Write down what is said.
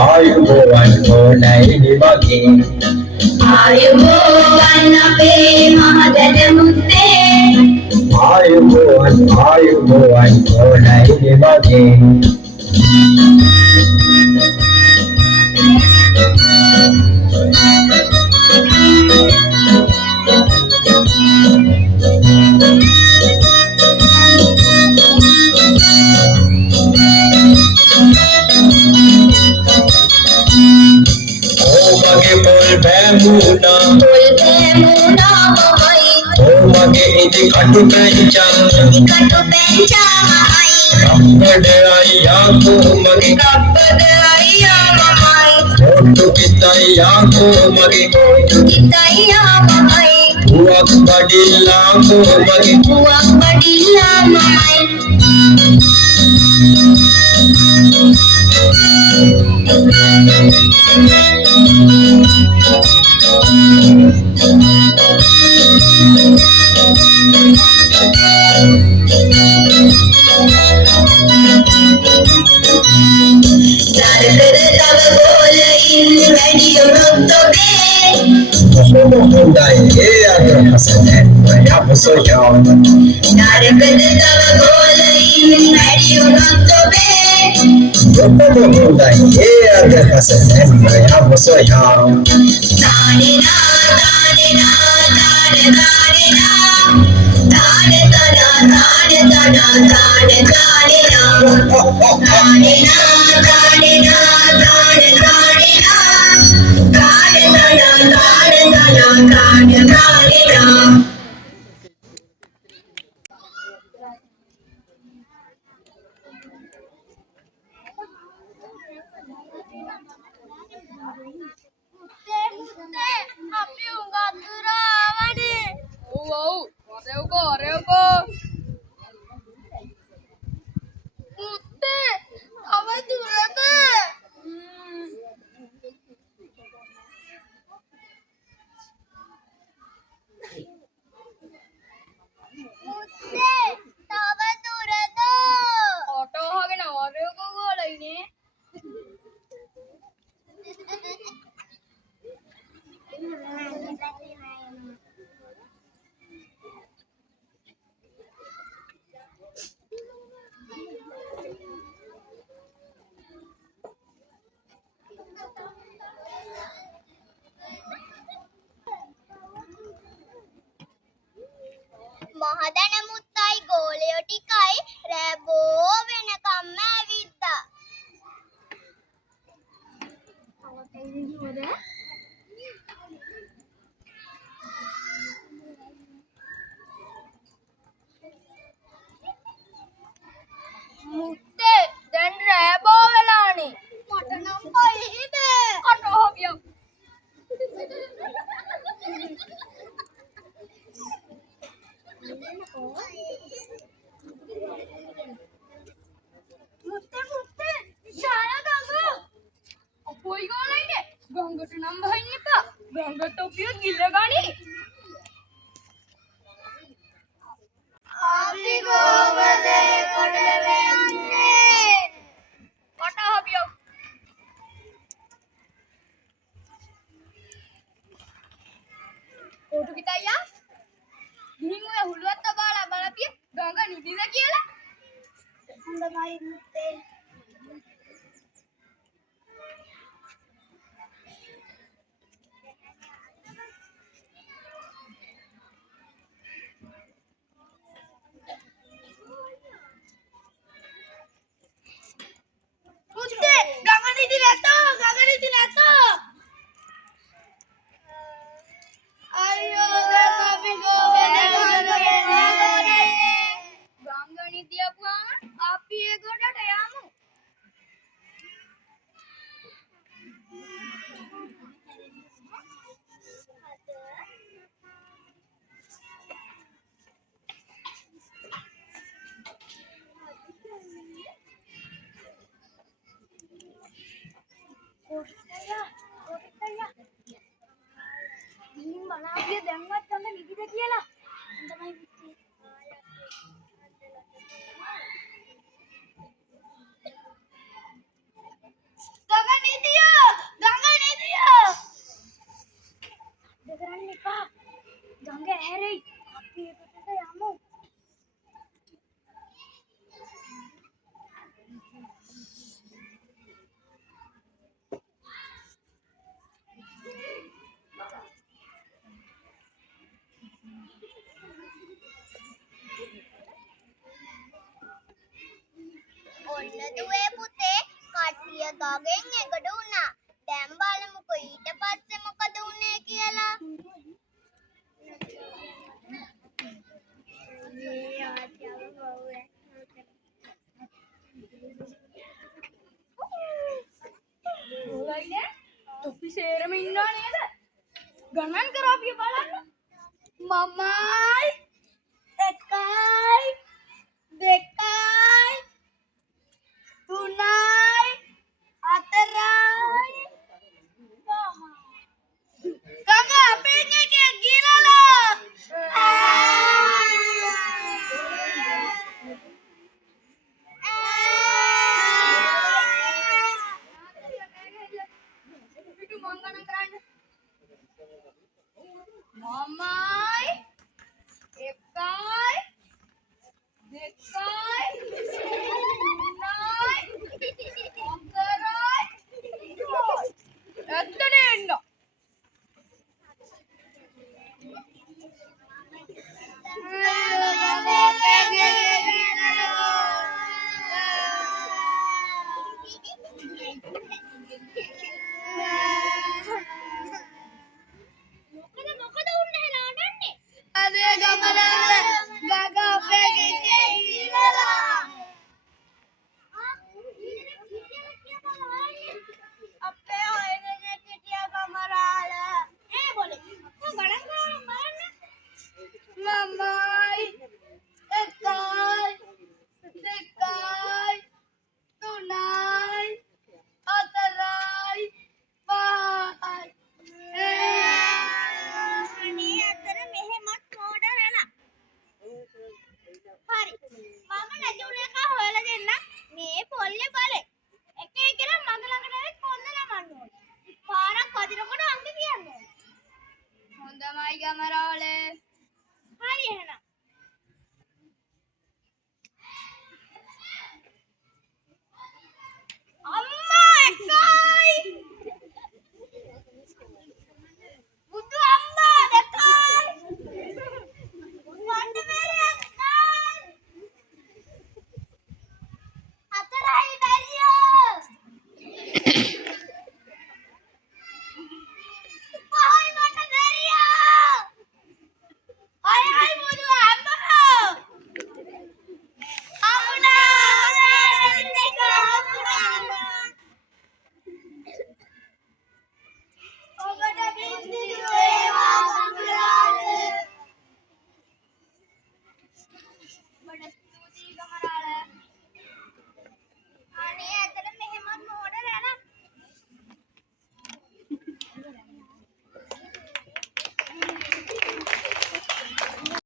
ආයුබෝවන් ඕනයි නිවගේ ආයුබෝවන් අපේ මහදැන මුත්තේ ආයුබෝවන් ඕනයි නිවගේ මගේ පොල් බැමුණා මගේ ඉදි කටු පැංචා රබ්බඩ අයියා මගේ කොට්ටු කිතයියා මගේ පුවක් බඩිල්ලා මගේ මහදැන මුත්තයි ගෝලයෝ ටිකයි රෑ බෝ වෙනකම්ම ඇවිද්දා. මුත්තේ දැන් රෑ බෝ වෙලානේ. මට නම් කයි බෑ. කටහොබියක්. මුත්තේ විශාල ගඟ. අපොයි ගාලයිනේ. ගඟට නම් බහින්න එපා. ගඟ තොපිය ගිල්ල ගනි. අපි කොහොමද කොට වෙන්නේ? කටහොබියක්. කොටු කිතයියා. ගිහින් ඔය හුලුවත් තබාලා බලපිය ගඟ නිදිද කියලා. හොඳයි මුත්තේ. මුත්තේ ගඟ නිදි නැතෝ. අයියෝ දැන් අපි කොහොමද කරන්නේ? ගඟ නිදියපුවාම අපි ඒ ගොඩට යමු. Dia dengar sampai gitu dia lah. ගිරා නේද? ගණන් කරා අපි බලන්න. මමයි එකයි දෙකයි තුනයි හතරයි පහයි. ගඟ අපේ එකේ ගිරලා. Mamai, ekkai, dekkai, tunai, hatarai, tigai. එතන එන්න. මොකද උන්න හෙලා අඬන්නේ? අනේ ගමනන්න ගඟ අපේ ගෙදේ ඉවරලා. අපේ හොයගෙන හිටිය ගමරාල. බොලේ. මම ගණන් කරලා බලන්න. මමයි එකයි දෙකයි තුනයි හතරයි පහයි. අනේ අතර මෙහෙමත් මෝඩ වෙලා. හරි. මම නැතුණ එක හොයලා දෙන්න. මේ පොල්ලේ බලේ. එක එකලා මග ළඟට ඇවිත් කොන්ද නමන්න ඕනේ. පාරක් වදිනකොට අංක කියන්න ඕනේ. හොඳමයි ගමරාල.